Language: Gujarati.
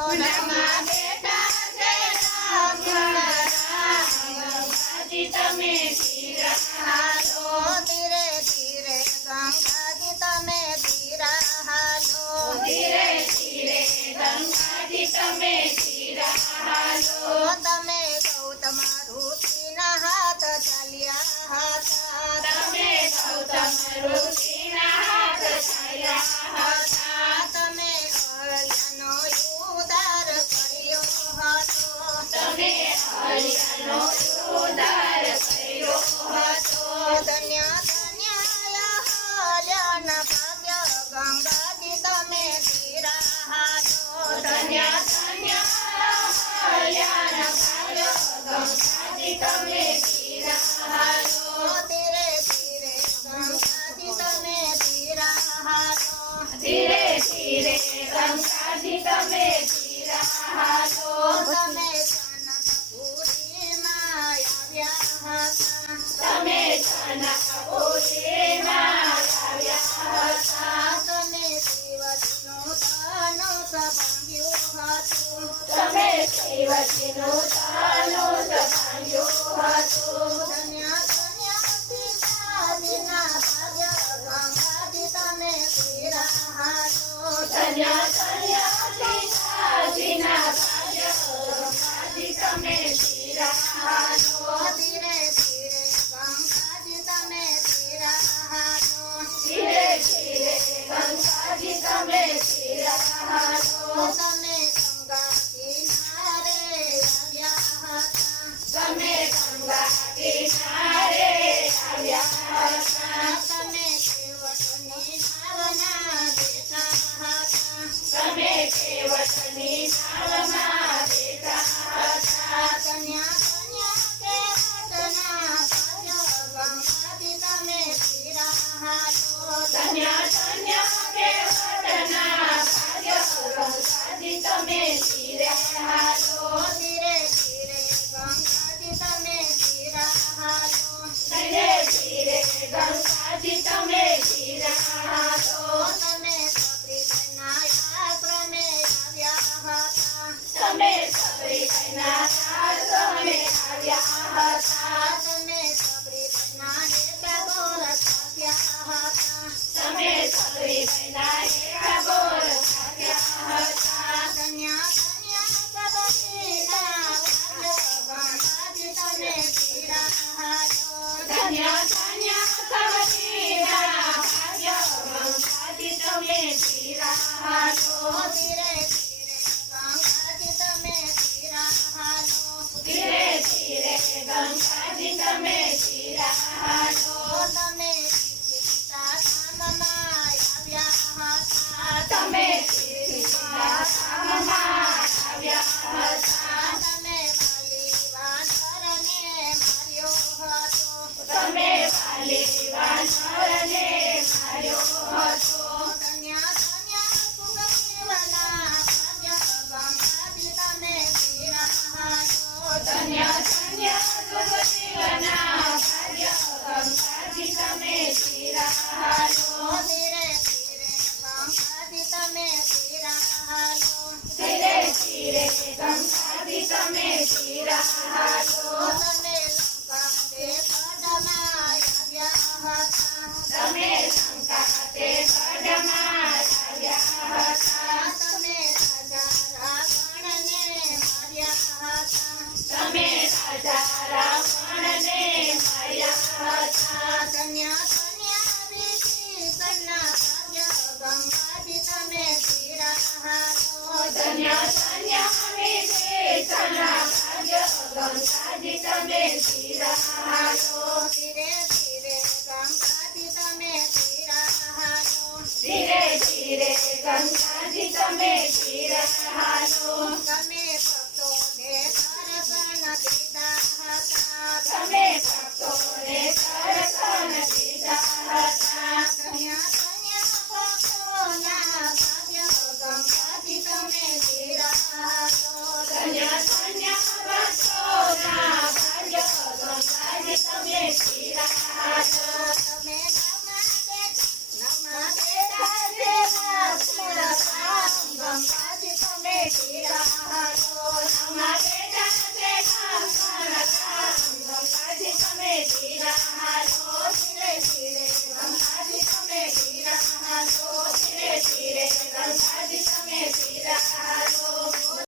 રમવા બેઠા છે રામ ગંગાજી તમે ધીરાલો ધીરે ધીરે ગંગાજી તમે ધીરાલો ધીરે ધીરે ગંગાજી તમે ધીરાલો તમે ગૌતમ ઋષિના હાથ ચાલ્યા હતા તમે ગૌતમ ઋષિના હાથ ચાલ્યા હતા તમે અહલ્યાનો ઉદ્ધાર કર્યો હતો તમે અહલ્યાનો ઉદ્ધાર કર્યો હતો ધન્ય ધન્ય અહલ્યાના ભાગ્ય ગંગાજી તમે ધીરાલો ધન્ય ધન્ય અહલ્યાના ભાગ્ય ગંગાજી તમે ધીરાલો ધીરે ધીરે ગંગાજી તમે ધીરાલો ધીરે ધીરે ગંગાજી તમે ધીરાલો તમે જનકપુરીમાં આવ્યા હતા તમે જનકપુરીમાં આવ્યા હતા તમે શિવજીનું ધનુષ ભાંગ્યું હતું તમે શિવજીનું ધનુષ ભાંગ્યું હતું ધન્ય ધન્ય સીતાજીના ભાગ્ય ગંગાજી તમે ધીરાલો ધન્ય ધન્ય સીતાજીના ભાગ્ય ગંગાજી તમે ધીરાલો ધીરે ધીરે ગંગાજી તમે ધીરાલો ધીરે ધીરે ગંગાજી તમે ધીરાલો તમે ગંગા કિનારે આવ્યા હતા તમે ગંગા કિનારે આવ્યા હતા તમે કેવટની નાવના બેઠા હતા તમે કેવટની નાવમાં બેઠા હતા ધન્ય ધન્ય કેવટના ભાગ્ય ગંગાજી તમે ધીરાલો ધન્ય ધન્ય કેવટના ભાગ્ય ગંગાજી તમે ધીરાલો ધીરે ધીરે ગંગાજી તમે ધીરાલો ધીરે ધીરે ગંગાજી તમે ધીરાલો તમે સબરીના આશ્રમે આવ્યા હતા તમે સબરીના આશ્રમે આવ્યા હતા તમે સબરીના હેઠા બોર ખાધ્યા હતા તમે સબરીના હેઠા બોર ખાધ્યા હતા ધન્ય ધન્ય સબરીના ભાગ્ય ગંગાજી તમે ધીરાલો ધન્ય ધન્ય સબરીના ભાગ્ય ગંગાજી તમે ધીરાલો ધીરે ધીરે ગંગાજી તમે ધીરાલો ધીરે ધીરે ગંગાજી તમે ધીરાલો તમે સીતાધામમાં આવ્યા હતા તમે સીતાધામમાં આવ્યા હતા તમે વાલી વાનરને માર્યો હતો તમે વાલી વાનરને માર્યો હતો ધન્ય ધન્ય સુગ્રીવના ભાગ્ય ગંગાજી તમે ધીરાલો ધન્ય ધન્ય સુગ્રીવના ભાગ્ય ગંગાજી તમે ધીરાલો ધીરે ધીરે ગંગાજી તમે ધીરાલો ધીરે ધીરે ગંગાજી તમે ધીરાલો તમે લંકા તે ગઢમાં આવ્યા હતા તમે લંકા તે ગઢમાં આવ્યા હતા તમે રાજા રાવણને માર્યા હતા તમે રાજા રાવણને માર્યા હતા ધન્ય ધન્ય વિભીષણના ભાગ્ય ગંગાજી તમે ધીરાલો ધન્ય ધન્ય વિભીષણના ભાગ્ય ગંગાજી તમે ધીરાલો ધીરે ધીરે ગંગાજી તમે ધીરાલો ધીરે ધીરે ગંગાજી તમે ધીરાલો